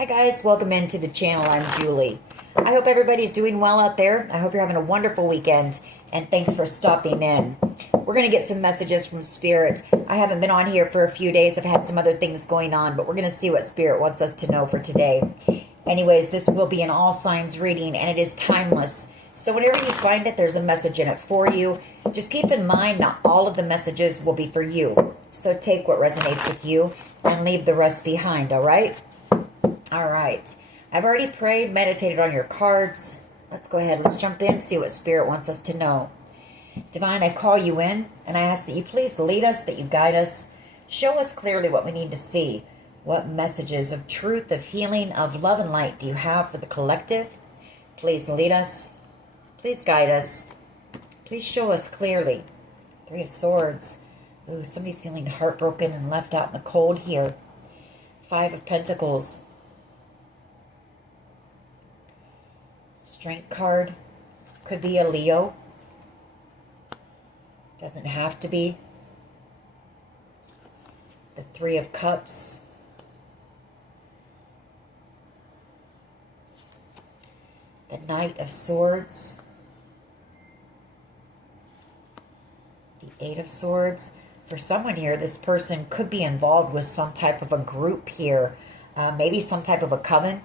Hi guys, welcome into the channel. I'm Julie. I hope everybody's doing well out there. I hope you're having a wonderful weekend, and thanks for stopping in. We're going to get some messages from Spirit. I haven't been on here for a few days. I've had some other things going on, but we're going to see what Spirit wants us to know for today. Anyways, this will be an all signs reading, and it is timeless. So whenever you find it, there's a message in it for you. Just keep in mind, not all of the messages will be for you. So take what resonates with you and leave the rest behind, all right? All right. I've already prayed, meditated on your cards. Let's go ahead. Let's jump in, see what Spirit wants us to know. Divine, I call you in, and I ask that you please lead us, that you guide us. Show us clearly what we need to see. What messages of truth, of healing, of love and light do you have for the collective? Please lead us. Please guide us. Please show us clearly. Three of Swords. Ooh, somebody's feeling heartbroken and left out in the cold here. Five of Pentacles. Strength card. Could be a Leo. Doesn't have to be. The Three of Cups. The Knight of Swords. The Eight of Swords. For someone here, this person could be involved with some type of a group here. Maybe some type of a coven.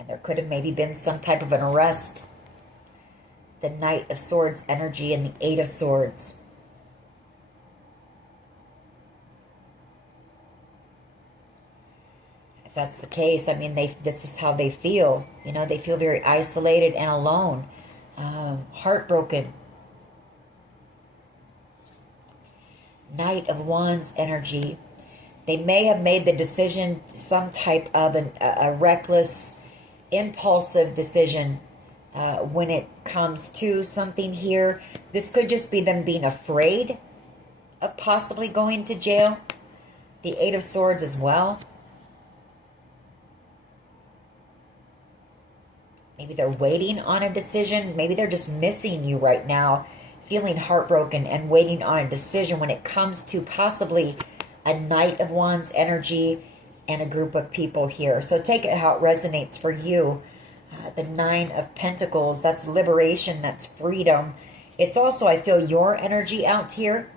And there could have maybe been some type of an arrest. The Knight of Swords energy and the Eight of Swords. If that's the case, I mean, this is how they feel. You know, they feel very isolated and alone. Heartbroken. Knight of Wands energy. They may have made the decision, some type of a reckless, impulsive decision when it comes to something here. This could just be them being afraid of possibly going to jail. The Eight of Swords as well. Maybe they're waiting on a decision. Maybe they're just missing you right now, feeling heartbroken and waiting on a decision when it comes to possibly a Knight of Wands energy and a group of people here. So take it how it resonates for you. The Nine of Pentacles, that's liberation, that's freedom. It's also, I feel, your energy out here.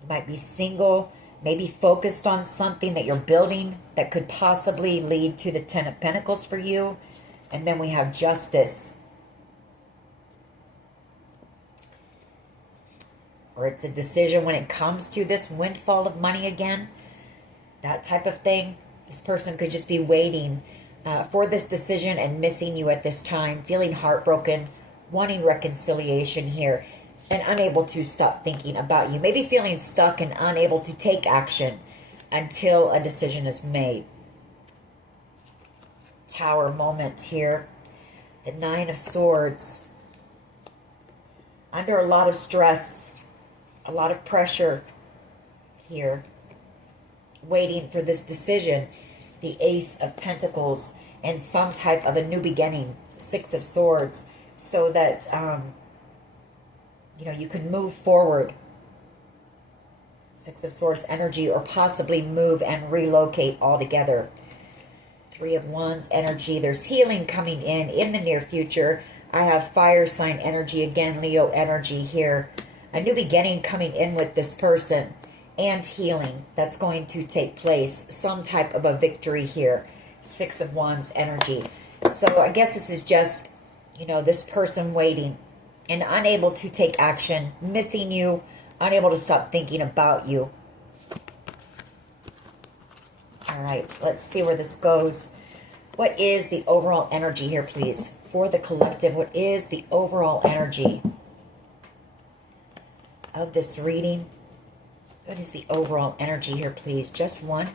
You might be single, maybe focused on something that you're building that could possibly lead to the Ten of Pentacles for you. And then we have Justice. Or it's a decision when it comes to this windfall of money again. That type of thing. This person could just be waiting for this decision and missing you at this time. Feeling heartbroken. Wanting reconciliation here. And unable to stop thinking about you. Maybe feeling stuck and unable to take action until a decision is made. Tower moment here. The Nine of Swords. Under a lot of stress. A lot of pressure here. Waiting for this decision. The Ace of Pentacles. And some type of a new beginning. Six of Swords. So that, you know, you can move forward. Six of Swords energy. Or possibly move and relocate altogether. Three of Wands energy. There's healing coming in the near future. I have fire sign energy. Again, Leo energy here. A new beginning coming in with this person. And healing that's going to take place. Some type of a victory here. Six of Wands energy. So I guess this is just, you know, this person waiting. And unable to take action. Missing you. Unable to stop thinking about you. All right, let's see where this goes. What is the overall energy here, please? For the collective, what is the overall energy of this reading? What is the overall energy here, please? Just one?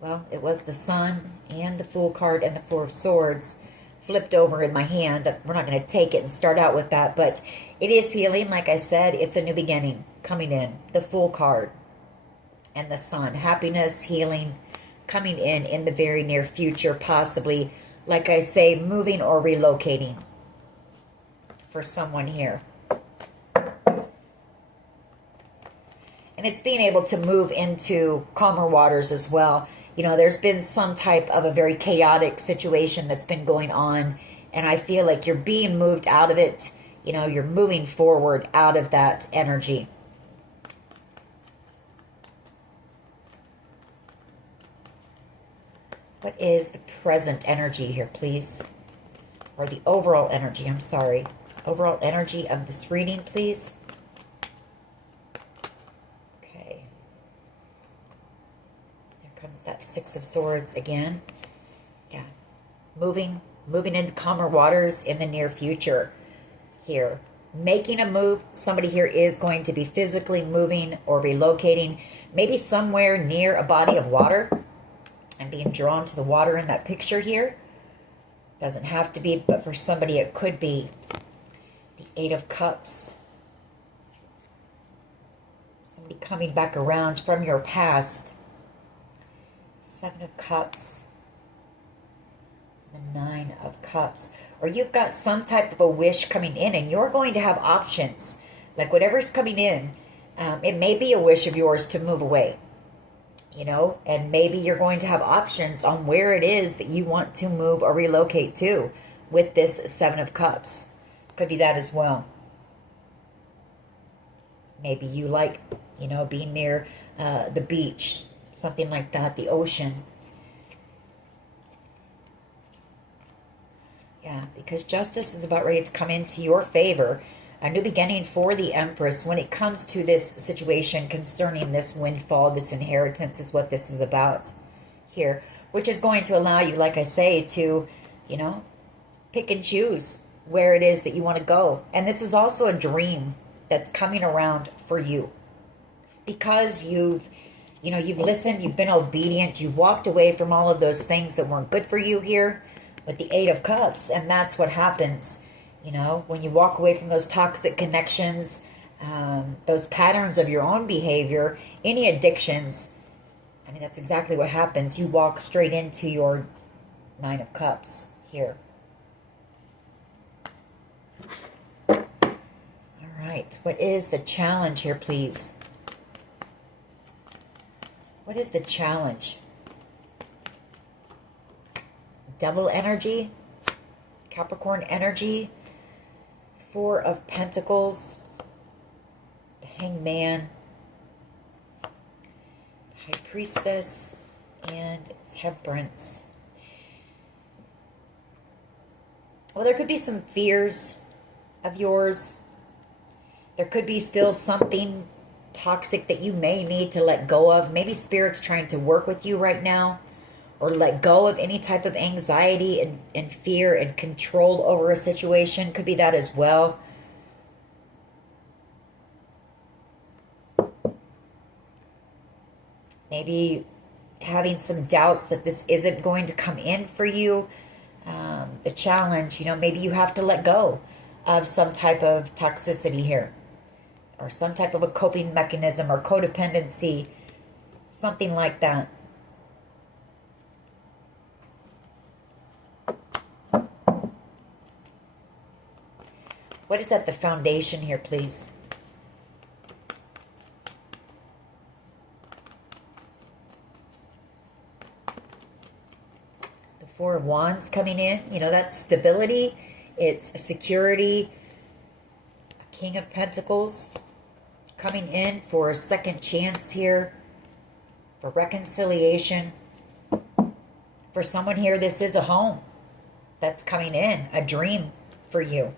Well, it was the Sun and the Fool card and the Four of Swords flipped over in my hand. We're not going to take it and start out with that, but it is healing. Like I said, it's a new beginning coming in. The Fool card. And the Sun. Happiness, healing, coming in the very near future, possibly, like I say, moving or relocating for someone here. And it's being able to move into calmer waters as well. You know, there's been some type of a very chaotic situation that's been going on, and I feel like you're being moved out of it. You know, you're moving forward out of that energy. What is the present energy here, please? Or the overall energy, I'm sorry. Overall energy of this reading, please. Okay. There comes that Six of Swords again. Yeah. Moving into calmer waters in the near future here. Making a move. Somebody here is going to be physically moving or relocating, maybe somewhere near a body of water. I'm being drawn to the water in that picture here. Doesn't have to be, but for somebody it could be. The Eight of Cups. Somebody coming back around from your past. Seven of Cups. The Nine of Cups. Or you've got some type of a wish coming in, and you're going to have options. Like whatever's coming in, it may be a wish of yours to move away. You know, and maybe you're going to have options on where it is that you want to move or relocate to with this Seven of Cups. Could be that as well. Maybe you like, you know, being near the beach, something like that, the ocean. Yeah, because justice is about ready to come into your favor. A new beginning for the Empress when it comes to this situation concerning this windfall, this inheritance is what this is about here, which is going to allow you, like I say, to, you know, pick and choose where it is that you want to go. And this is also a dream that's coming around for you because you've listened, you've been obedient, you've walked away from all of those things that weren't good for you here with the Eight of Cups, and that's what happens. You know, when you walk away from those toxic connections, those patterns of your own behavior, any addictions, I mean, that's exactly what happens. You walk straight into your Nine of Cups here. All right. What is the challenge here, please? What is the challenge? Devil energy, Capricorn energy, Four of Pentacles, the Hangman, High Priestess, and Temperance. Well, there could be some fears of yours. There could be still something toxic that you may need to let go of. Maybe Spirit's trying to work with you right now, or let go of any type of anxiety and fear and control over a situation. Could be that as well. Maybe having some doubts that this isn't going to come in for you. The challenge, you know, maybe you have to let go of some type of toxicity here, or some type of a coping mechanism or codependency, something like that. What is at the foundation here, please? The Four of Wands coming in. You know, that's stability. It's security. King of Pentacles coming in for a second chance here. For reconciliation. For someone here, this is a home that's coming in. A dream for you.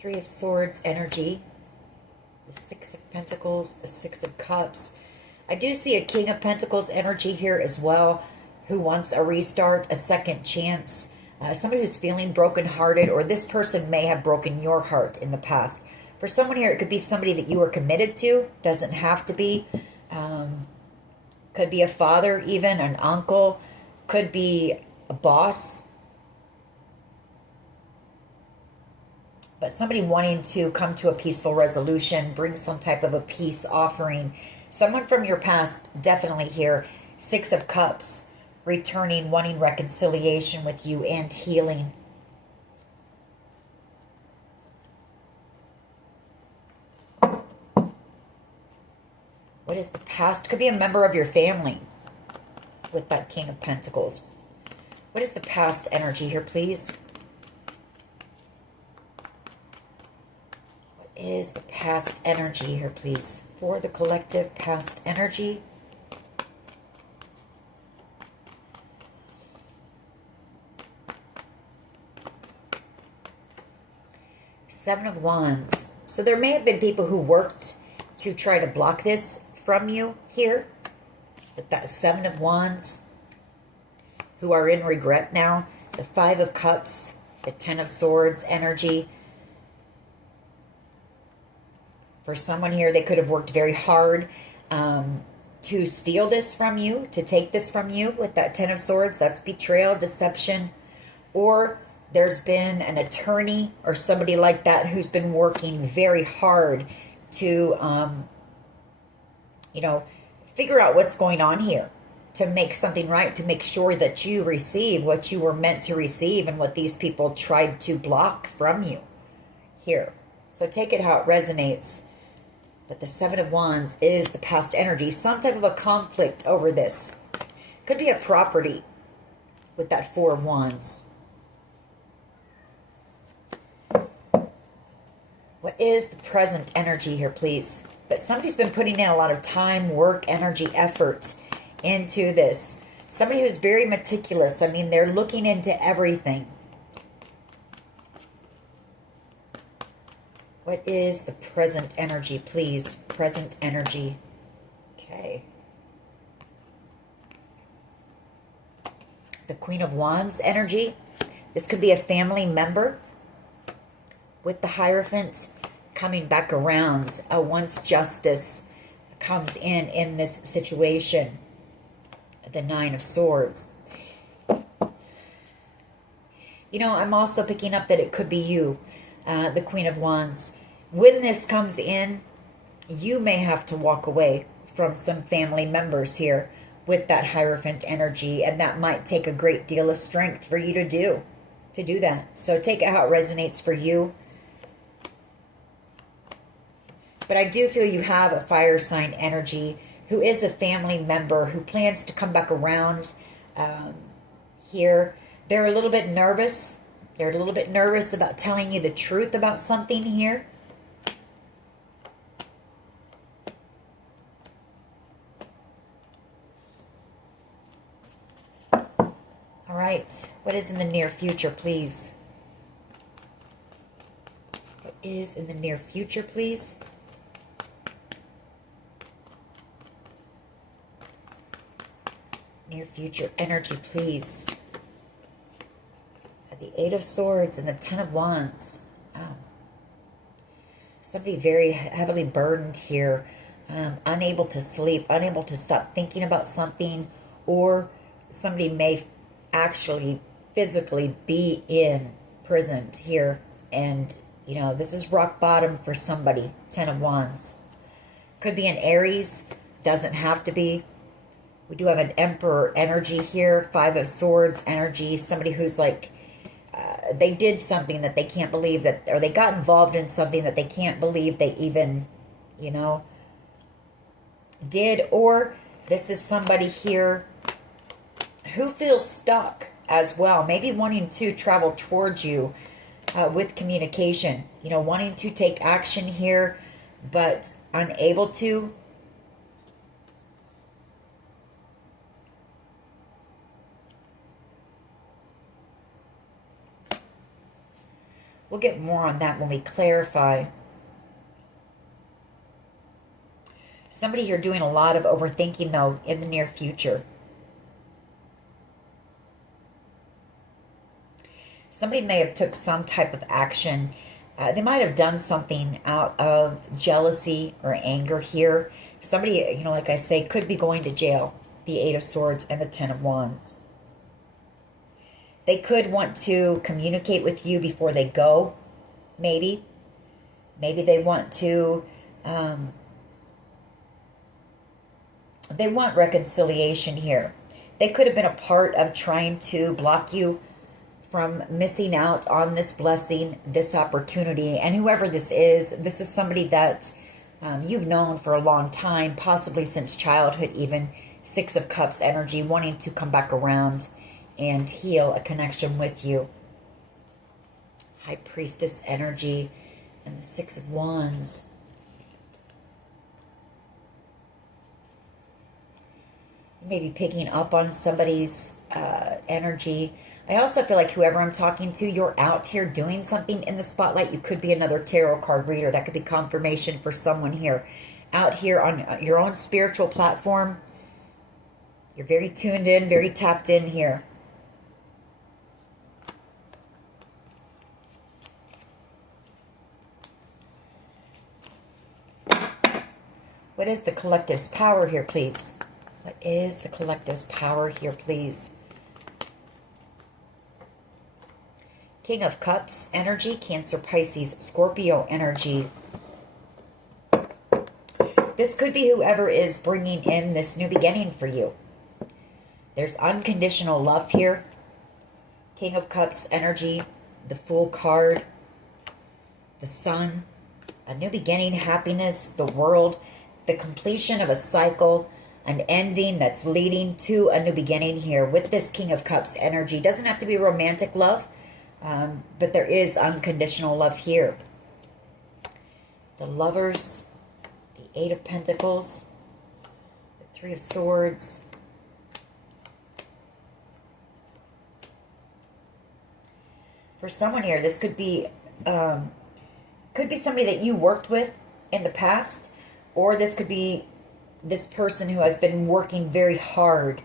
Three of Swords energy, the Six of Pentacles, the Six of Cups. I do see a King of Pentacles energy here as well, who wants a restart, a second chance. Somebody who's feeling brokenhearted, or this person may have broken your heart in the past. For someone here, it could be somebody that you were committed to. Doesn't have to be. Could be a father, even an uncle. Could be a boss. But somebody wanting to come to a peaceful resolution, bring some type of a peace offering. Someone from your past, definitely here. Six of Cups, returning, wanting reconciliation with you and healing. What is the past? Could be a member of your family with that King of Pentacles. What is the past energy here, please? What is the past energy here, please? For the collective, past energy. Seven of Wands. So there may have been people who worked to try to block this from you here. With that Seven of Wands. Who are in regret now. The Five of Cups. The Ten of Swords energy. For someone here, they could have worked very hard to steal this from you. To take this from you with that Ten of Swords. That's betrayal, deception. Or there's been an attorney or somebody like that who's been working very hard to, you know, figure out what's going on here, to make something right, to make sure that you receive what you were meant to receive and what these people tried to block from you here. So take it how it resonates. But the Seven of Wands is the past energy. Some type of a conflict over this. Could be a property with that Four of Wands. What is the present energy here, please? But somebody's been putting in a lot of time, work, energy, effort into this. Somebody who's very meticulous. I mean, they're looking into everything. What is the present energy, please? Present energy. Okay. The Queen of Wands energy. This could be a family member with the Hierophant coming back around once justice comes in this situation. The Nine of Swords. You know, I'm also picking up that it could be you, the Queen of Wands. When this comes in, you may have to walk away from some family members here with that Hierophant energy, and that might take a great deal of strength for you to do that. So take it how it resonates for you. But I do feel you have a fire sign energy who is a family member who plans to come back around here. They're a little bit nervous. They're a little bit nervous about telling you the truth about something here. All right. What is in the near future, please? What is in the near future, please? Near future energy, please. The Eight of Swords and the Ten of Wands. Wow. Somebody very heavily burdened here. Unable to sleep. Unable to stop thinking about something. Or somebody may actually physically be in prison here. And, you know, this is rock bottom for somebody. Ten of Wands. Could be an Aries. Doesn't have to be. We do have an Emperor energy here. Five of Swords energy. Somebody who's like, they did something that they can't believe that, or they got involved in something that they can't believe they even, you know, did. Or this is somebody here who feels stuck as well. Maybe wanting to travel towards you with communication. You know, wanting to take action here, but unable to. We'll get more on that when we clarify. Somebody here doing a lot of overthinking, though, in the near future. Somebody may have took some type of action. They might have done something out of jealousy or anger here. Somebody, you know, like I say, could be going to jail. The Eight of Swords and the Ten of Wands. They could want to communicate with you before they go, maybe. Maybe they want to, they want reconciliation here. They could have been a part of trying to block you from missing out on this blessing, this opportunity. And whoever this is somebody that You've known for a long time, possibly since childhood even, Six of Cups energy, wanting to come back around and heal a connection with you. High Priestess energy and the Six of Wands. Maybe picking up on somebody's energy. I also feel like whoever I'm talking to, you're out here doing something in the spotlight. You could be another tarot card reader. That could be confirmation for someone here. Out here on your own spiritual platform. You're very tuned in, very tapped in here. What is the collective's power here, please? What is the collective's power here, please? King of Cups energy, Cancer, Pisces, Scorpio energy. This could be whoever is bringing in this new beginning for you. There's unconditional love here. King of Cups energy, the Fool card, the Sun, a new beginning, happiness, the World, the completion of a cycle, an ending that's leading to a new beginning here with this King of Cups energy. Doesn't have to be romantic love. But there is unconditional love here. The Lovers, the Eight of Pentacles, the Three of Swords. For someone here, this could be somebody that you worked with in the past, or this could be this person who has been working very hard,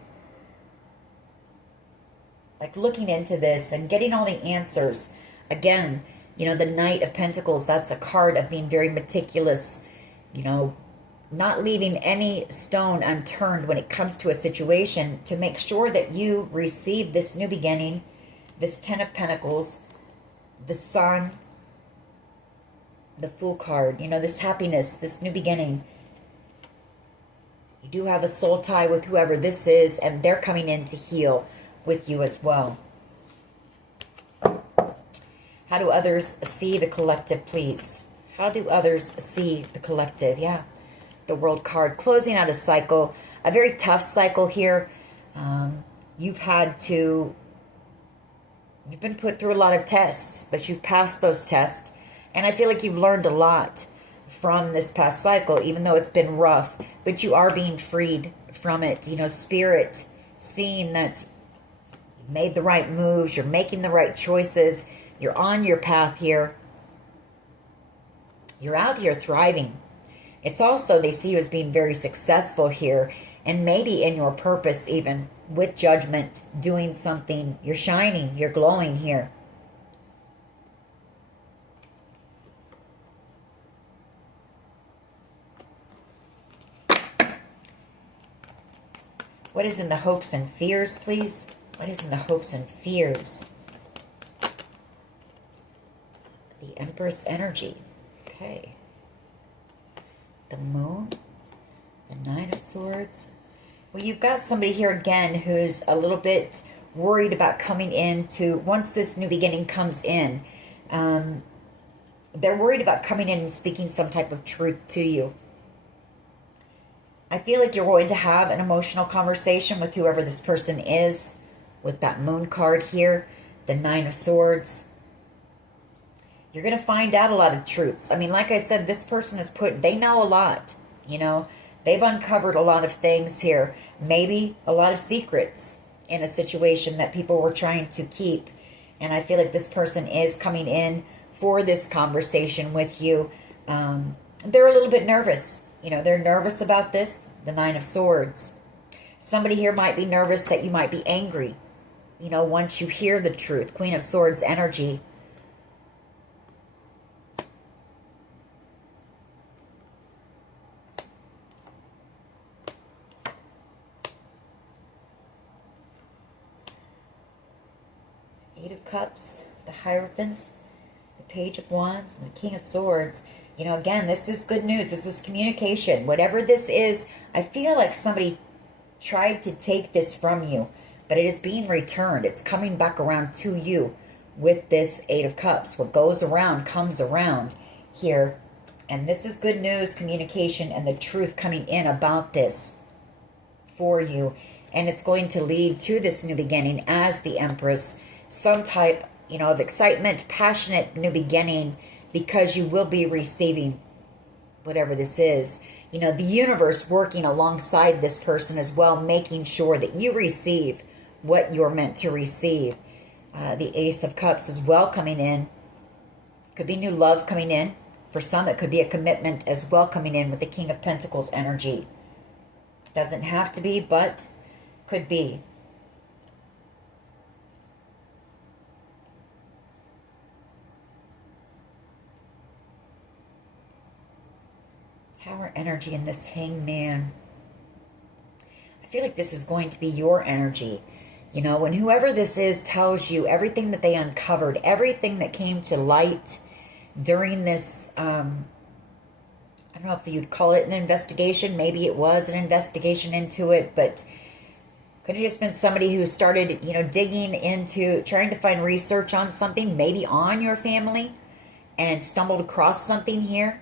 like looking into this and getting all the answers. Again, you know, the Knight of Pentacles, that's a card of being very meticulous, you know, not leaving any stone unturned when it comes to a situation to make sure that you receive this new beginning, this Ten of Pentacles, the Sun, the Fool card, you know, this happiness, this new beginning. You do have a soul tie with whoever this is, and they're coming in to heal with you as well. How do others see the collective, please? How do others see the collective? Yeah, the World card, closing out a cycle, a very tough cycle here. You've been put through a lot of tests, but you've passed those tests, and I feel like you've learned a lot from this past cycle, even though it's been rough, but you are being freed from it. You know, Spirit seeing that made the right moves, you're making the right choices, you're on your path here, you're out here thriving. It's also, they see you as being very successful here, and maybe in your purpose, even with judgment, doing something. You're shining, you're glowing here. What is in the hopes and fears, please? What is in the hopes and fears? The Empress energy. Okay. The Moon. The Nine of Swords. Well, you've got somebody here again who's a little bit worried about coming into, once this new beginning comes in, they're worried about coming in and speaking some type of truth to you. I feel like you're going to have an emotional conversation with whoever this person is, with that Moon card here, the Nine of Swords. You're going to find out a lot of truths. I mean, like I said, this person is they know a lot, you know. They've uncovered a lot of things here. Maybe a lot of secrets in a situation that people were trying to keep. And I feel like this person is coming in for this conversation with you. They're a little bit nervous. You know, they're nervous about this, the Nine of Swords. Somebody here might be nervous that you might be angry. You know, once you hear the truth, Queen of Swords energy. Eight of Cups, the Hierophant, the Page of Wands, and the King of Swords. You know, again, this is good news. This is communication. Whatever this is, I feel like somebody tried to take this from you, but it is being returned. It's coming back around to you with this Eight of Cups. What goes around comes around here. And this is good news, communication, and the truth coming in about this for you. And it's going to lead to this new beginning as the Empress. Some type, of excitement, passionate new beginning, because you will be receiving whatever this is. The universe working alongside this person as well, making sure that you receive what you're meant to receive. The Ace of Cups as well coming in. Could be new love coming in. For some, it could be a commitment as well coming in with the King of Pentacles energy. Doesn't have to be, but could be. Tower energy in this Hangman. I feel like this is going to be your energy. When whoever this is tells you everything that they uncovered, everything that came to light during this, I don't know if you'd call it an investigation. Maybe it was an investigation into it, but could have just been somebody who started, digging into, trying to find research on something, maybe on your family, and stumbled across something here.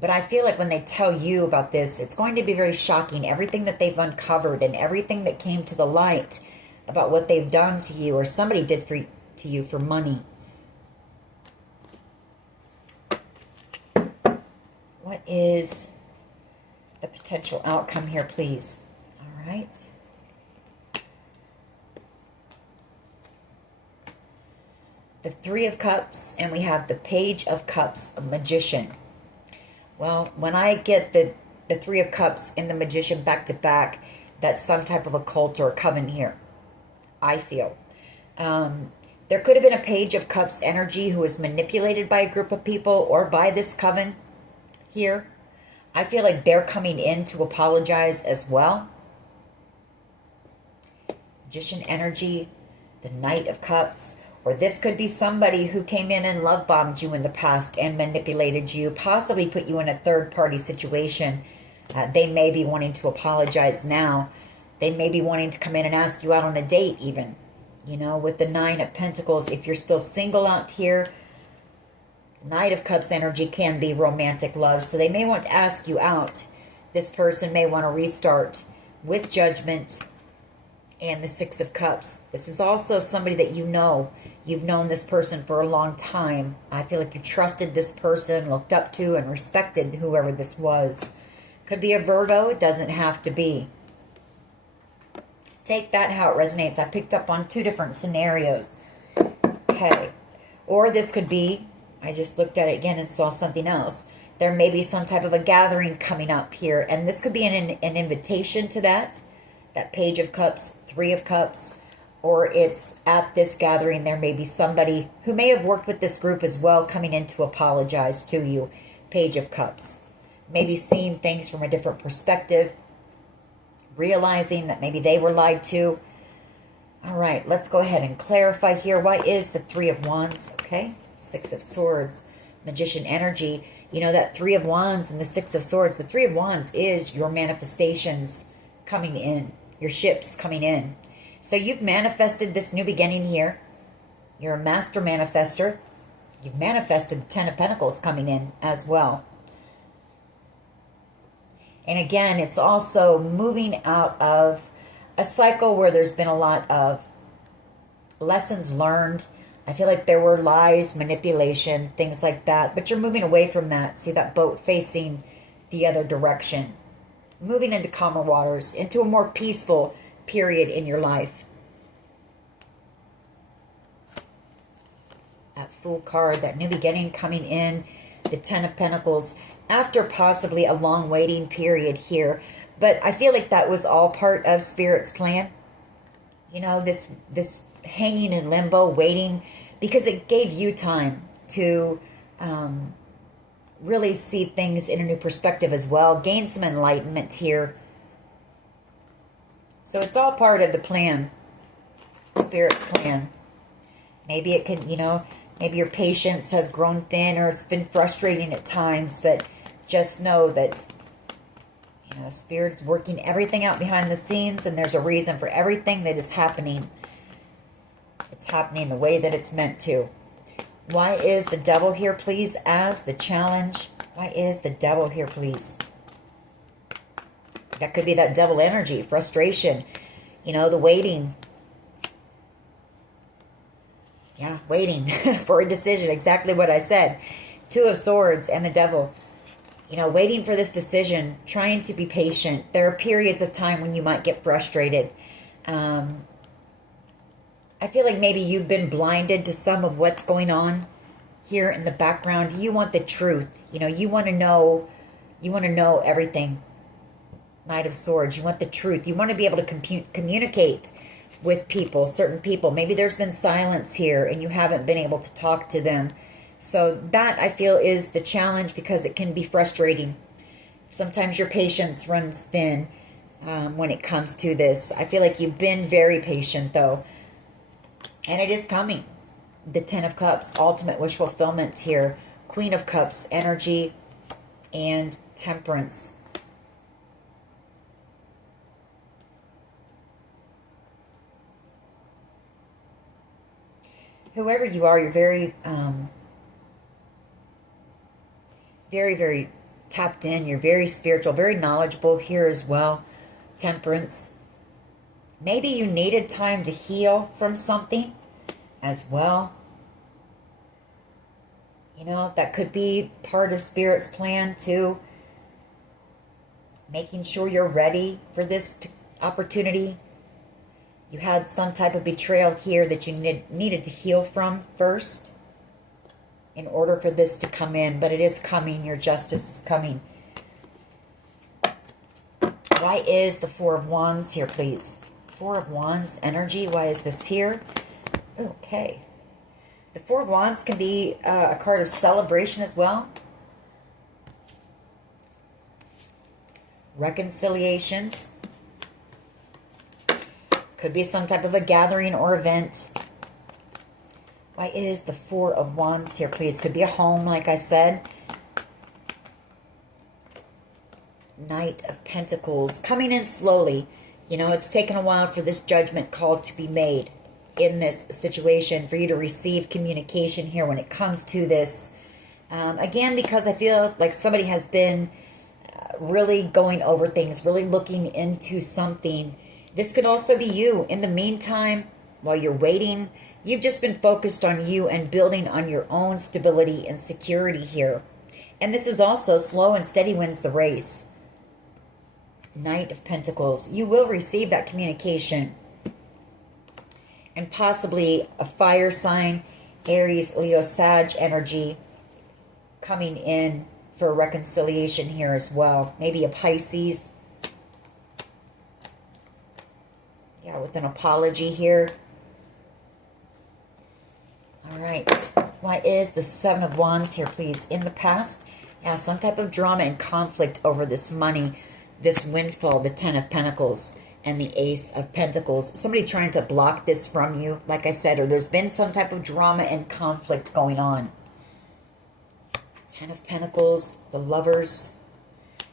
But I feel like when they tell you about this, it's going to be very shocking. Everything that they've uncovered and everything that came to the light about what they've done to you or somebody did to you for money. What is the potential outcome here, please? All right. The Three of Cups, and we have the Page of Cups, a Magician. Well, when I get the Three of Cups and the Magician back to back, that's some type of a cult or a coven here, I feel. There could have been a Page of Cups energy who was manipulated by a group of people or by this coven here. I feel like they're coming in to apologize as well. Magician energy, the Knight of Cups. Or this could be somebody who came in and love bombed you in the past and manipulated you, possibly put you in a third-party situation. They may be wanting to apologize now. They may be wanting to come in and ask you out on a date even. With the Nine of Pentacles, if you're still single out here, Knight of Cups energy can be romantic love. So they may want to ask you out. This person may want to restart with Judgment and the Six of Cups. This is also somebody that you've known this person for a long time. I feel like you trusted this person, looked up to and respected whoever this was. Could be a Virgo. It doesn't have to be. Take that how it resonates. I picked up on two different scenarios. Okay. Or this could be, I just looked at it again and saw something else. There may be some type of a gathering coming up here. And this could be an invitation to that Page of Cups, Three of Cups, or it's at this gathering. There may be somebody who may have worked with this group as well coming in to apologize to you. Page of Cups. Maybe seeing things from a different perspective, realizing that maybe they were lied to. All right, let's go ahead and clarify here. Why is the Three of Wands? Okay, Six of Swords, Magician energy. That Three of Wands and the Six of Swords. The Three of Wands is your manifestations coming in. Your ships coming in. So you've manifested this new beginning here. You're a master manifester. You've manifested the Ten of Pentacles coming in as well. And again, it's also moving out of a cycle where there's been a lot of lessons learned. I feel like there were lies, manipulation, things like that. But you're moving away from that. See that boat facing the other direction. Moving into calmer waters, into a more peaceful period in your life. That Fool card, that new beginning coming in, the Ten of Pentacles, after possibly a long waiting period here. But I feel like that was all part of Spirit's plan. This hanging in limbo, waiting, because it gave you time to really see things in a new perspective as well. Gain some enlightenment here. So it's all part of the plan. Spirit's plan. Maybe it can, maybe your patience has grown thin or it's been frustrating at times. But just know that, Spirit's working everything out behind the scenes. And there's a reason for everything that is happening. It's happening the way that it's meant to. Why is the devil here, please, as the challenge? Why is the devil here, please? That could be that devil energy, frustration, you know, the waiting. Yeah, waiting for a decision. Exactly what I said. Two of Swords and the devil. You know, waiting for this decision, trying to be patient. There are periods of time when you might get frustrated. I feel like maybe you've been blinded to some of what's going on here in the background. You want the truth. You know, you want to know everything. Knight of Swords. You want the truth. You want to be able to communicate with people, certain people. Maybe there's been silence here and you haven't been able to talk to them. So that, I feel, is the challenge, because it can be frustrating. Sometimes your patience runs thin when it comes to this. I feel like you've been very patient, though. And it is coming. The Ten of Cups, ultimate wish fulfillment here. Queen of Cups, energy, and Temperance. Whoever you are, you're very, very tapped in. You're very spiritual, very knowledgeable here as well. Temperance. Maybe you needed time to heal from something as well. You know, that could be part of Spirit's plan too. Making sure you're ready for this opportunity. You had some type of betrayal here that you needed to heal from first in order for this to come in. But it is coming. Your justice is coming. Why is the Four of Wands here, please? Four of Wands energy. Why is this here? Okay. The Four of Wands can be a card of celebration as well. Reconciliations. Could be some type of a gathering or event. Why is the Four of Wands here, please? Could be a home, like I said. Knight of Pentacles. Coming in slowly. You know, it's taken a while for this judgment call to be made in this situation, for you to receive communication here when it comes to this. Again, because I feel like somebody has been really going over things, really looking into something. This could also be you. In the meantime, while you're waiting, you've just been focused on you and building on your own stability and security here. And this is also slow and steady wins the race. Knight of Pentacles. You will receive that communication. And possibly a fire sign, Aries, Leo, Sag energy coming in for reconciliation here as well. Maybe a Pisces. Yeah, with an apology here. All right. Why is the Seven of Wands here, please? In the past, yeah, some type of drama and conflict over this money, this windfall, the Ten of Pentacles and the Ace of Pentacles. Somebody trying to block this from you, like I said, or there's been some type of drama and conflict going on. Ten of Pentacles, the Lovers.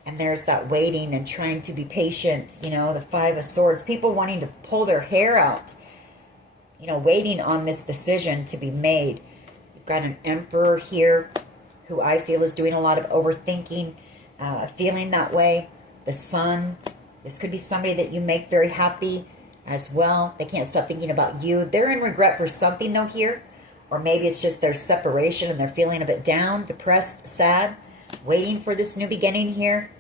And there's that waiting and trying to be patient. You know, the Five of Swords. People wanting to pull their hair out. You know, waiting on this decision to be made. You've got an Emperor here who I feel is doing a lot of overthinking, feeling that way. The Sun. This could be somebody that you make very happy as well. They can't stop thinking about you. They're in regret for something, though, here. Or maybe it's just their separation and they're feeling a bit down, depressed, sad. Waiting for this new beginning here.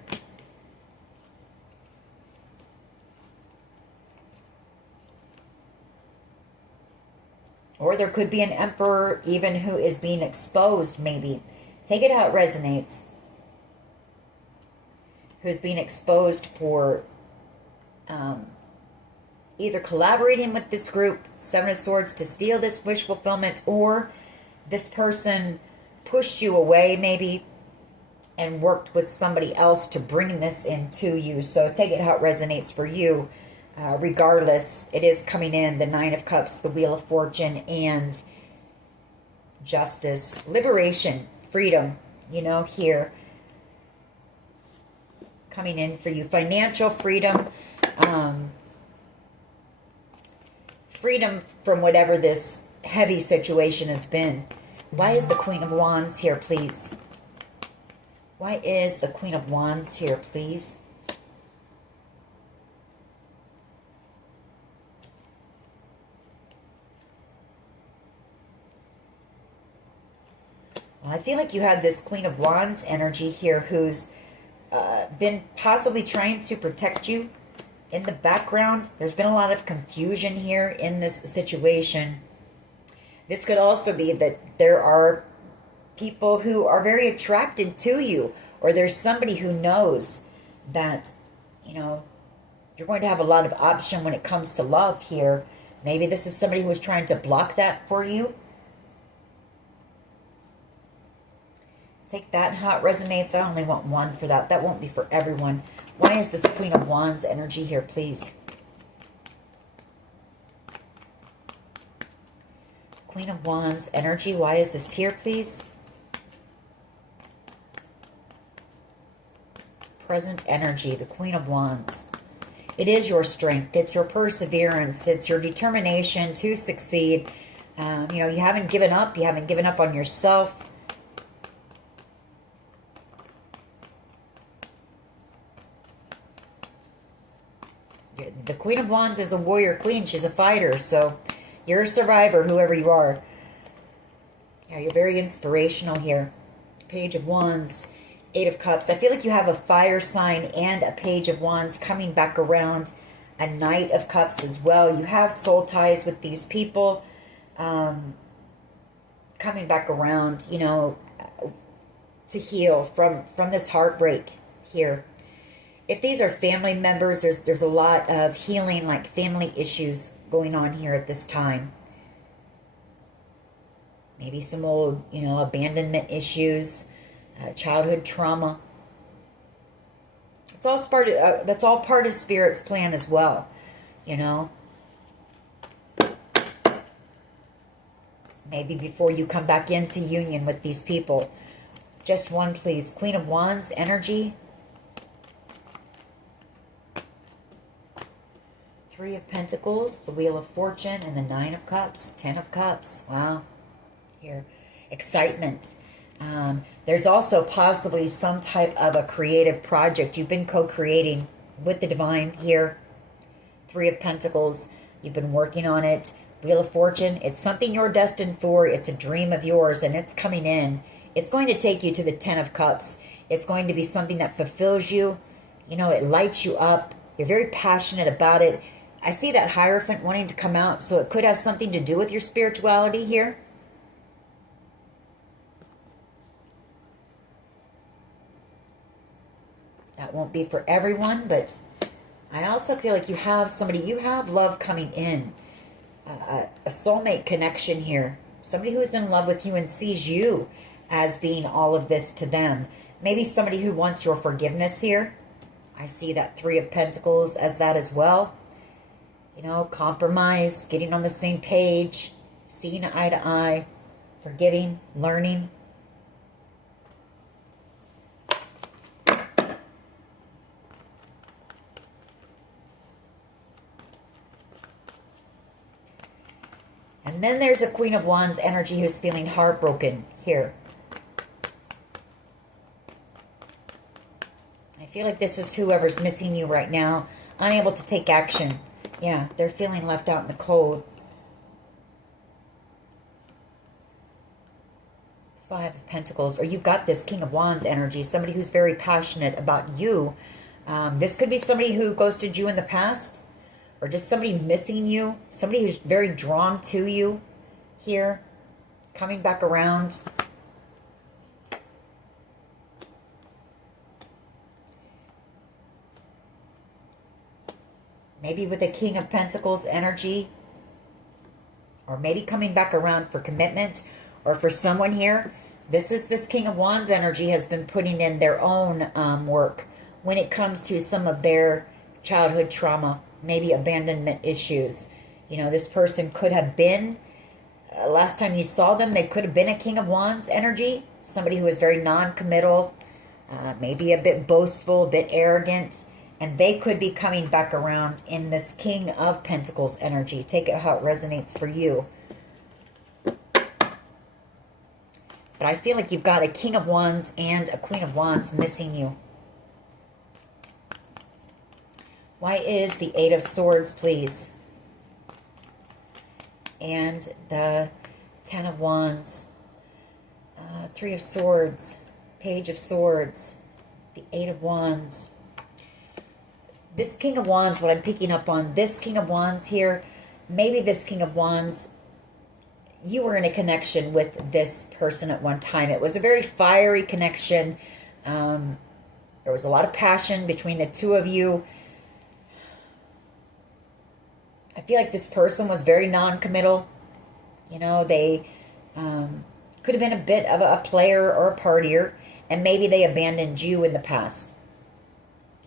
Or there could be an Emperor even who is being exposed, maybe. Take it how it resonates. Who's being exposed for either collaborating with this group, Seven of Swords, to steal this wish fulfillment, or this person pushed you away, maybe, and worked with somebody else to bring this into you. So take it how it resonates for you. Regardless, it is coming in. The Nine of Cups, the Wheel of Fortune, and Justice. Liberation, freedom, you know, here. Coming in for you. Financial freedom. Freedom from whatever this heavy situation has been. Why is the Queen of Wands here, please? Why is the Queen of Wands here, please? Well, I feel like you had this Queen of Wands energy here who's been possibly trying to protect you in the background. There's been a lot of confusion here in this situation. This could also be that there are people who are very attracted to you, or there's somebody who knows that, you know, you're going to have a lot of option when it comes to love here. Maybe this is somebody who was trying to block that for you. Take that and how it resonates. I only want one for that. That won't be for everyone. Why is this Queen of Wands energy here, please? Queen of Wands energy. Why is this here, please? Present energy. The Queen of Wands. It is your strength. It's your perseverance. It's your determination to succeed. You know, you haven't given up. You haven't given up on yourself. The Queen of Wands is a warrior queen. She's a fighter. So you're a survivor, whoever you are. Yeah, you're very inspirational here. Page of Wands, Eight of Cups. I feel like you have a fire sign and a Page of Wands coming back around. A Knight of Cups as well. You have soul ties with these people. Coming back around, you know, to heal from this heartbreak here. If these are family members, there's a lot of healing, like family issues going on here at this time. Maybe some old, you know, abandonment issues, childhood trauma. It's all part of, that's all part of Spirit's plan as well, you know. Maybe before you come back into union with these people. Just one, please. Queen of Wands energy. Three of Pentacles, the Wheel of Fortune, and the Nine of Cups, Ten of Cups. Wow. Here. Excitement. There's also possibly some type of a creative project you've been co-creating with the divine here. Three of Pentacles. You've been working on it. Wheel of Fortune. It's something you're destined for. It's a dream of yours, and it's coming in. It's going to take you to the Ten of Cups. It's going to be something that fulfills you. You know, it lights you up. You're very passionate about it. I see that Hierophant wanting to come out, so it could have something to do with your spirituality here. That won't be for everyone, but I also feel like you have somebody, you have love coming in. A soulmate connection here. Somebody who's in love with you and sees you as being all of this to them. Maybe somebody who wants your forgiveness here. I see that Three of Pentacles as that as well. You know, compromise, getting on the same page, seeing eye to eye, forgiving, learning. And then there's a Queen of Wands energy who's feeling heartbroken here. I feel like this is whoever's missing you right now, unable to take action. Yeah, they're feeling left out in the cold. Five of Pentacles. Or you've got this King of Wands energy, somebody who's very passionate about you. This could be somebody who ghosted you in the past, or just somebody missing you, somebody who's very drawn to you here, coming back around. Maybe with a King of Pentacles energy, or maybe coming back around for commitment, or for someone here, this King of Wands energy has been putting in their own work when it comes to some of their childhood trauma, maybe abandonment issues. You know, this person could have been, last time you saw them, they could have been a King of Wands energy, somebody who is very non-committal, maybe a bit boastful, a bit arrogant. And they could be coming back around in this King of Pentacles energy. Take it how it resonates for you. But I feel like you've got a King of Wands and a Queen of Wands missing you. Why is the Eight of Swords, please? And the Ten of Wands. Three of Swords. Page of Swords. The Eight of Wands. This King of Wands, what I'm picking up on, this King of Wands here, maybe this King of Wands, you were in a connection with this person at one time. It was a very fiery connection. There was a lot of passion between the two of you. I feel like this person was very non-committal. You know, they could have been a bit of a player or a partier, and maybe they abandoned you in the past.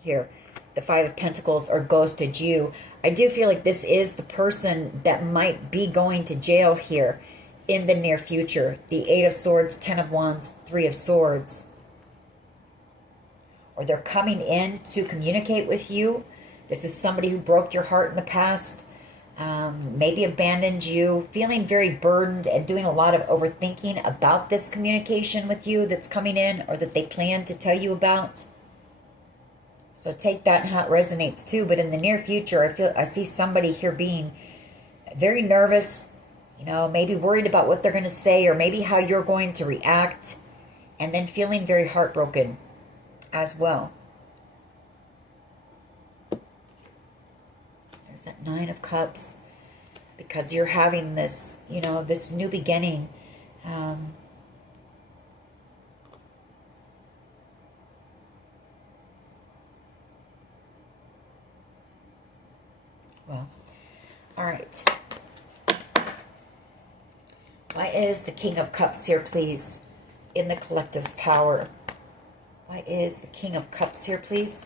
Here, the Five of Pentacles, or ghosted you. I do feel like this is the person that might be going to jail here in the near future. The Eight of Swords, Ten of Wands, Three of Swords. Or they're coming in to communicate with you. This is somebody who broke your heart in the past. Maybe abandoned you, feeling very burdened and doing a lot of overthinking about this communication with you that's coming in, or that they plan to tell you about. So take that and how it resonates too. But in the near future, I see somebody here being very nervous, you know, maybe worried about what they're going to say, or maybe how you're going to react, and then feeling very heartbroken as well. That Nine of Cups, because you're having this, you know, this new beginning. Well, all right. Why is the King of Cups here, please, in the collective's power? Why is the King of Cups here, please,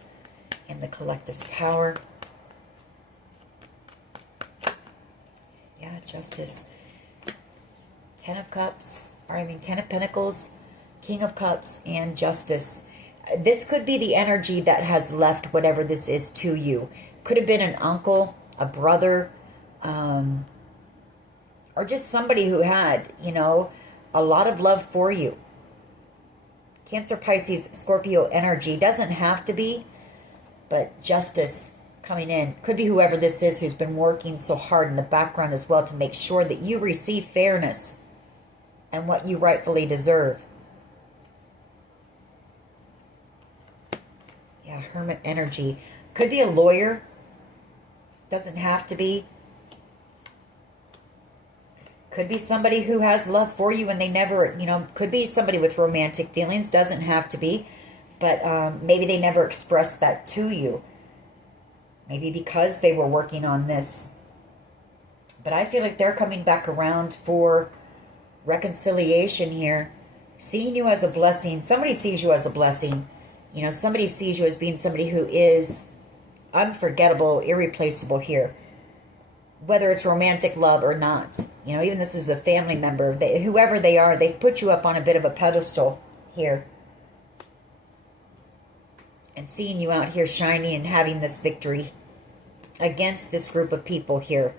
in the collective's power? Yeah, Justice. Ten of Cups, or I mean Ten of Pentacles, King of Cups, and Justice. This could be the energy that has left whatever this is to you. Could have been an uncle, a brother, or just somebody who had, you know, a lot of love for you. Cancer, Pisces, Scorpio energy. Doesn't have to be, but Justice coming in. Could be whoever this is who's been working so hard in the background as well to make sure that you receive fairness and what you rightfully deserve. Yeah, Hermit energy. Could be a lawyer. Doesn't have to be. Could be somebody who has love for you and they never, you know, could be somebody with romantic feelings. Doesn't have to be. But maybe they never expressed that to you. Maybe because they were working on this. But I feel like they're coming back around for reconciliation here. Seeing you as a blessing. Somebody sees you as a blessing. You know, somebody sees you as being somebody who is unforgettable, irreplaceable here. Whether it's romantic love or not. You know, even this is a family member. Whoever they are, they've put you up on a bit of a pedestal here. And seeing you out here shining and having this victory against this group of people here.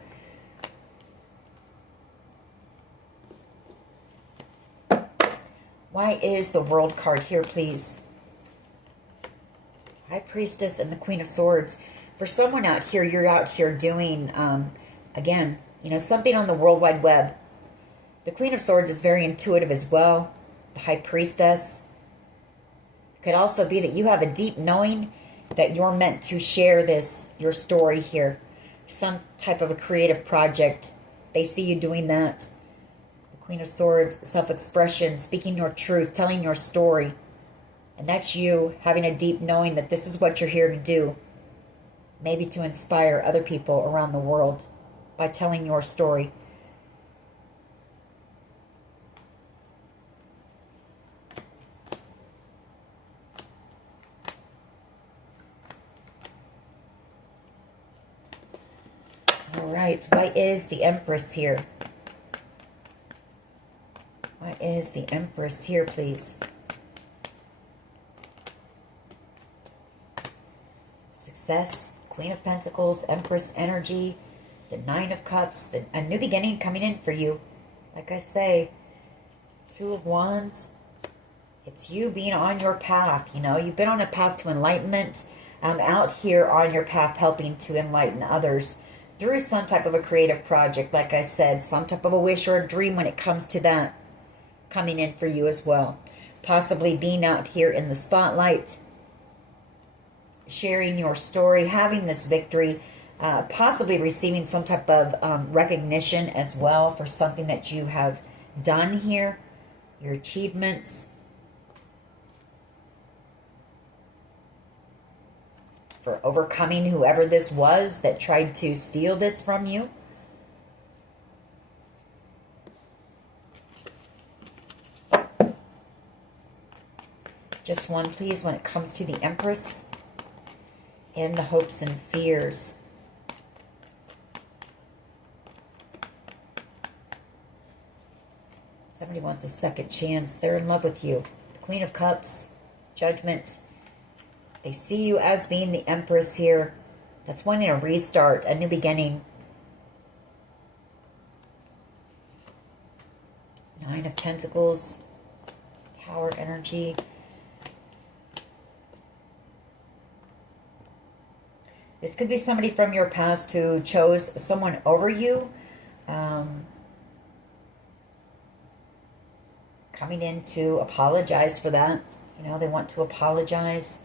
Why is the World card here, please? High Priestess and the Queen of Swords. For someone out here, you're out here doing, again, you know, something on the World Wide Web. The Queen of Swords is very intuitive as well. The High Priestess. Could also be that you have a deep knowing that you're meant to share this, your story here. Some type of a creative project. They see you doing that. The Queen of Swords, self-expression, speaking your truth, telling your story. And that's you having a deep knowing that this is what you're here to do. Maybe to inspire other people around the world by telling your story. All right, why is the Empress here? Why is the Empress here, please? Success, Queen of Pentacles, Empress energy, the Nine of Cups, a new beginning coming in for you. Like I say, Two of Wands. It's you being on your path. You know, you've been on a path to enlightenment. Out here on your path helping to enlighten others through some type of a creative project. Like I said, some type of a wish or a dream when it comes to that coming in for you as well. Possibly being out here in the spotlight, sharing your story, having this victory, possibly receiving some type of recognition as well for something that you have done here, your achievements. For overcoming whoever this was that tried to steal this from you. Just one, please, when it comes to the Empress and the hopes and fears. Somebody wants a second chance. They're in love with you. The Queen of Cups, Judgment. They see you as being the Empress here. That's wanting a restart, a new beginning. Nine of Pentacles, Tower energy. This could be somebody from your past who chose someone over you. Coming in to apologize for that. You know, they want to apologize.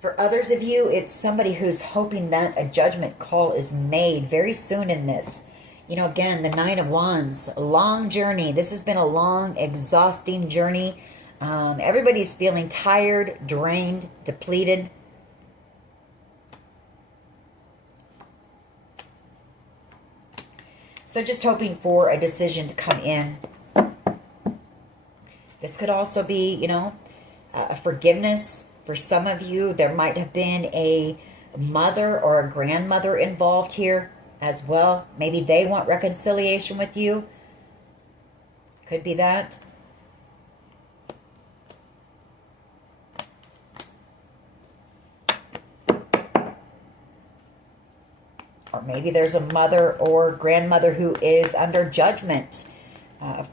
For others of you, it's somebody who's hoping that a judgment call is made very soon in this. You know, again, the Nine of Wands, a long journey. This has been a long, exhausting journey. Everybody's feeling tired, drained, depleted. So just hoping for a decision to come in. This could also be, you know, a forgiveness. For some of you, there might have been a mother or a grandmother involved here as well. Maybe they want reconciliation with you. Could be that. Or maybe there's a mother or grandmother who is under judgment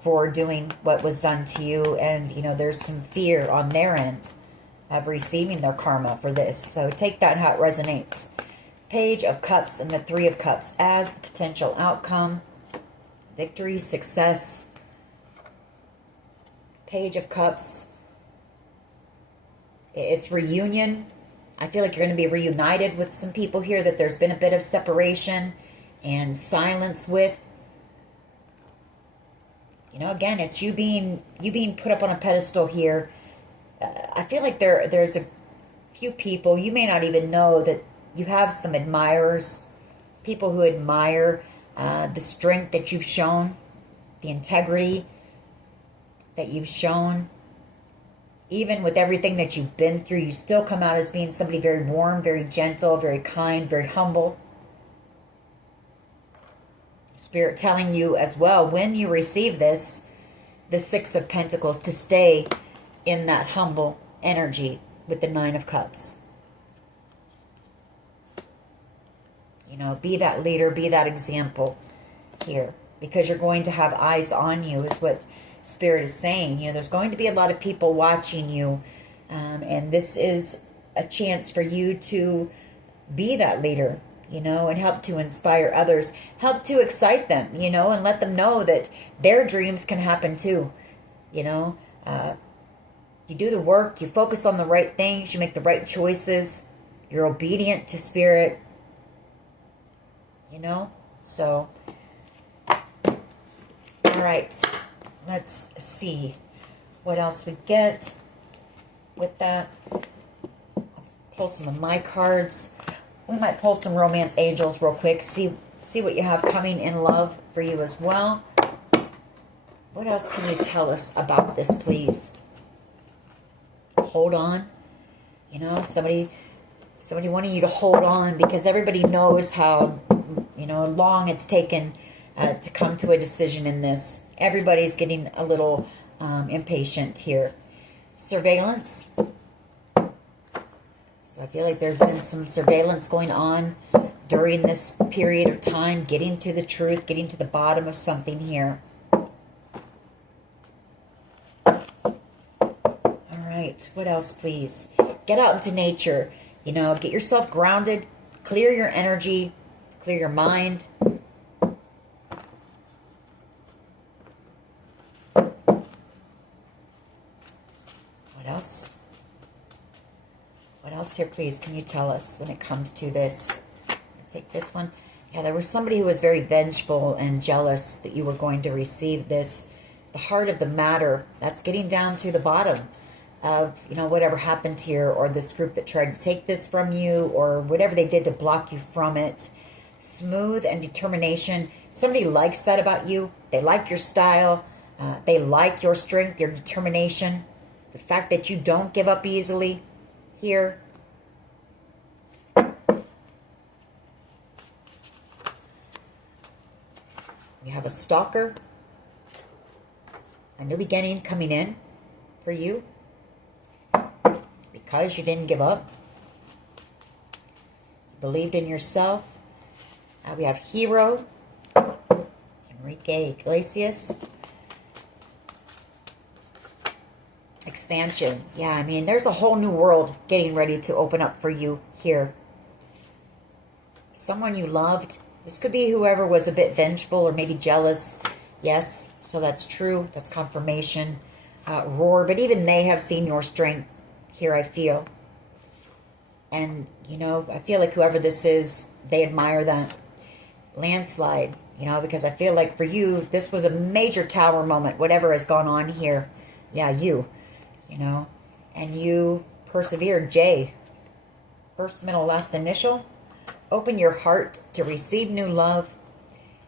for doing what was done to you. And, you know, there's some fear on their end of receiving their karma for this. So take that how it resonates. Page of Cups and the Three of Cups as the potential outcome. Victory, success. Page of Cups. It's reunion. I feel like you're going to be reunited with some people here that there's been a bit of separation and silence with. You know, again, it's you being put up on a pedestal here. I feel like there's a few people, you may not even know that you have some admirers, people who admire the strength that you've shown, the integrity that you've shown. Even with everything that you've been through, you still come out as being somebody very warm, very gentle, very kind, very humble. Spirit telling you as well, when you receive this, the Six of Pentacles, to stay in that humble energy with the Nine of Cups. You know, be that leader, be that example here, because you're going to have eyes on you, is what Spirit is saying. You know, there's going to be a lot of people watching you, and this is a chance for you to be that leader, you know, and help to inspire others, help to excite them, you know, and let them know that their dreams can happen too. You know, you do the work, you focus on the right things, you make the right choices, you're obedient to Spirit, you know. So, all right, let's see what else we get with that. Let's pull some of my cards. We might pull some Romance Angels real quick, see what you have coming in love for you as well. What else can you tell us about this, please? Hold on. You know, somebody wanting you to hold on, because everybody knows how, you know, long it's taken to come to a decision in this. Everybody's getting a little impatient here. Surveillance. So I feel like there's been some surveillance going on during this period of time, getting to the truth, getting to the bottom of something here. right. What else, please? Get out into nature. You know, get yourself grounded. Clear your energy. Clear your mind. What else? What else here, please? Can you tell us when it comes to this? Take this one. Yeah, there was somebody who was very vengeful and jealous that you were going to receive this. The heart of the matter, that's getting down to the bottom of, you know, whatever happened here, or this group that tried to take this from you, or whatever they did to block you from it. Smooth and determination. Somebody likes that about you. They like your style. They like your strength, your determination. The fact that you don't give up easily here. You have a stalker. A new beginning coming in for you. Because you didn't give up. You believed in yourself. We have Hero. Enrique Iglesias. Expansion. Yeah, I mean, there's a whole new world getting ready to open up for you here. Someone you loved. This could be whoever was a bit vengeful or maybe jealous. Yes, so that's true. That's confirmation. Roar, but even they have seen your strength here, I feel. And, you know, I feel like whoever this is, they admire that. Landslide, you know, because I feel like for you, this was a major tower moment, whatever has gone on here. Yeah, you know, and you persevered. J, first, middle, last initial. Open your heart to receive new love.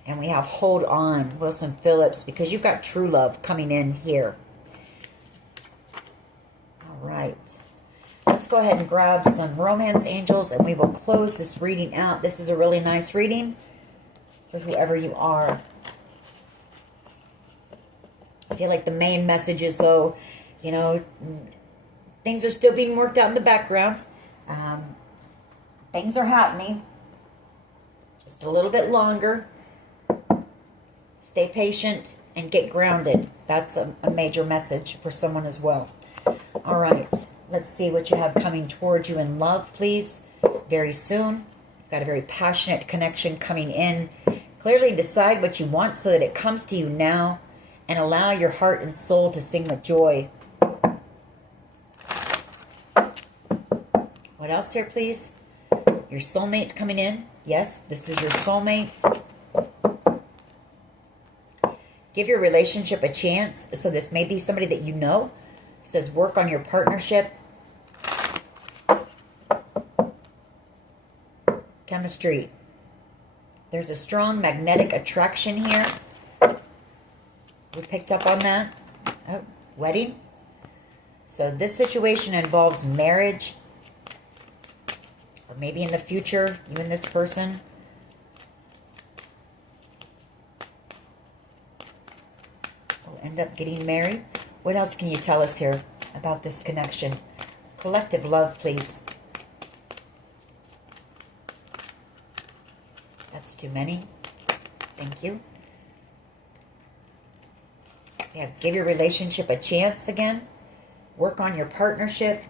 And we have hold on, Wilson Phillips, because you've got true love coming in here. All right. Let's go ahead and grab some romance angels and we will close this reading out. This is a really nice reading for whoever you are. I feel like the main message is, though, you know, things are still being worked out in the background. Things are happening. Just a little bit longer. Stay patient and get grounded. That's a major message for someone as well. All right. Let's see what you have coming towards you in love, please. Very soon. You've got a very passionate connection coming in. Clearly decide what you want so that it comes to you now. And allow your heart and soul to sing with joy. What else here, please? Your soulmate coming in. Yes, this is your soulmate. Give your relationship a chance. So this may be somebody that you know. It says work on your partnership. Chemistry. There's a strong magnetic attraction here. We picked up on that. Oh, wedding. So this situation involves marriage. Or maybe in the future, you and this person. Will end up getting married. What else can you tell us here about this connection? Collective love, please. That's too many. Thank you. Yeah, give your relationship a chance again. Work on your partnership.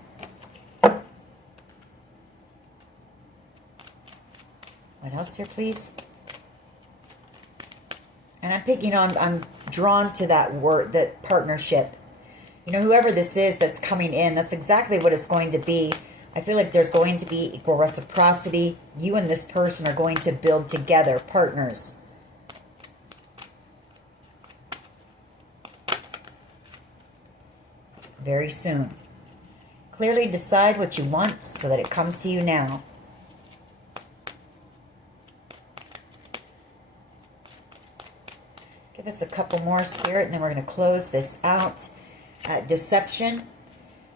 What else here, please? And I'm picking on, I'm drawn to that word, that partnership. You know, whoever this is that's coming in, that's exactly what it's going to be. I feel like there's going to be equal reciprocity. You and this person are going to build together, partners. Very soon. Clearly decide what you want so that it comes to you now. Give us a couple more, Spirit, and then we're going to close this out. Deception.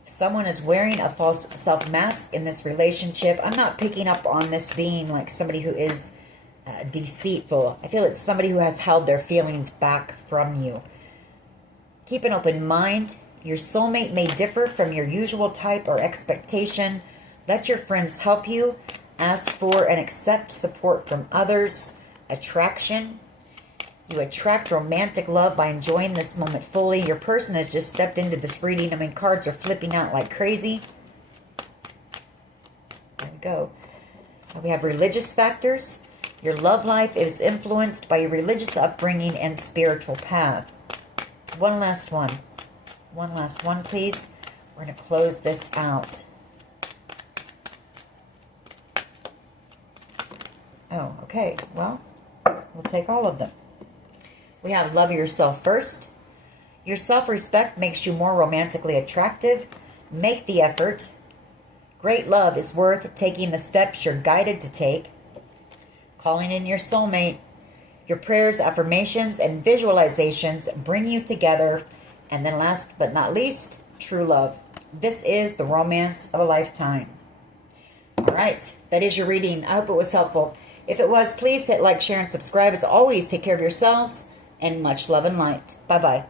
Someone is wearing a false self-mask in this relationship. I'm not picking up on this being like somebody who is deceitful. I feel it's somebody who has held their feelings back from you. Keep an open mind. Your soulmate may differ from your usual type or expectation. Let your friends help you. Ask for and accept support from others. Attraction. You attract romantic love by enjoying this moment fully. Your person has just stepped into this reading. I mean, cards are flipping out like crazy. There we go. We have religious factors. Your love life is influenced by your religious upbringing and spiritual path. One last one. One last one, please. We're going to close this out. Oh, okay. Well, we'll take all of them. We have love yourself first. Your self-respect makes you more romantically attractive. Make the effort. Great love is worth taking the steps you're guided to take. Calling in your soulmate. Your prayers, affirmations, and visualizations bring you together. And then last but not least, true love. This is the romance of a lifetime. All right, that is your reading. I hope it was helpful. If it was, please hit like, share, and subscribe. As always, take care of yourselves, and much love and light. Bye-bye.